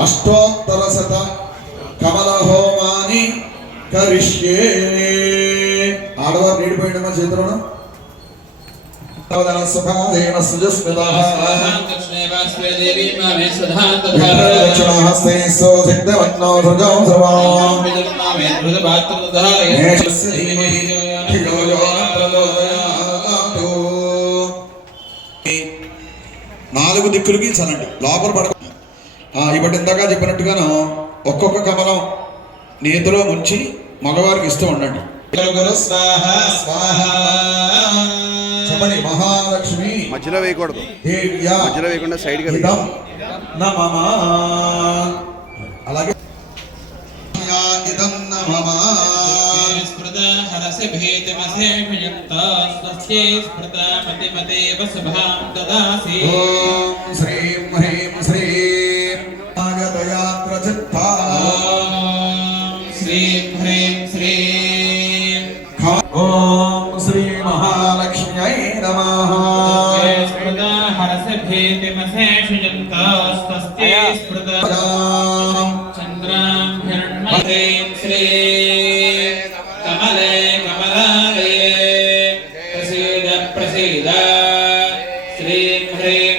అష్టోత్తరశత కమల హోమాని కరిష్యే. ఆడవారు నీడిపోయిండమ్మా చేతులను? సుఖాదేన సుజస్మితః. దక్షిణహస్తే సిద్ధవన్నో ధ్రుజో ధ్రువాం. నాలుగు దిక్కులకి చలండి. లోపల పడక. ఆ, ఇప్పుడు ఇందాక చెప్పినట్టుగాను ఒక్కొక్క కమలం నేతిలో ముంచి మగవారికి ఇస్తూ ఉండండి. స్వాహ స్వాహ. చెప్పండి మహాలక్ష్మి. మధ్యలో వేయకూడదు. దేవ్యా. మధ్యలో వేయకుండా నమమా. అలాగే. స్మృత ఓం శ్రీం హ్రీం శ్రీం ఓం శ్రీ మహాలక్ష్మ్యై నమః. స్మృత హరసి భేతమశేషయంత స్వస్యై స్మృత చంద్రాం హిరణ్మయీం శ్రీ కమలే కమలాలయే ప్రసీద ప్రసీద. శ్రీం హ్రీం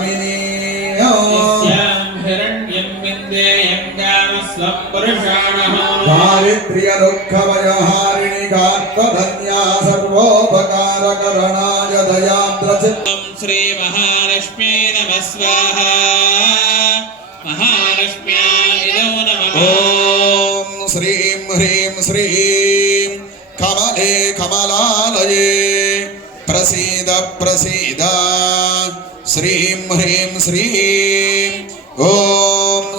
గామస్వం పురుషాణః దారిద్ర్య దుఃఖమయహారిణి గాత్వధన్యా సర్వోపకారకరణాయ దయాద్ర ఓం శ్రీ మహాలక్ష్మీ నమ స్వాహ మహాలక్ష్మ్యాయదో నమః ఓం శ్రీం హ్రీం శ్రీం కమలే కమలాలయే ప్రసీద ప్రసీద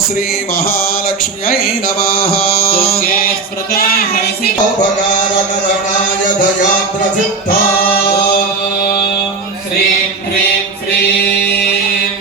శ్రీ మహాలక్ష్మ్యై నమః ఉపకారకరణాయ దయా ప్రసిద్ధా శ్రీం హ్రీం శ్రీం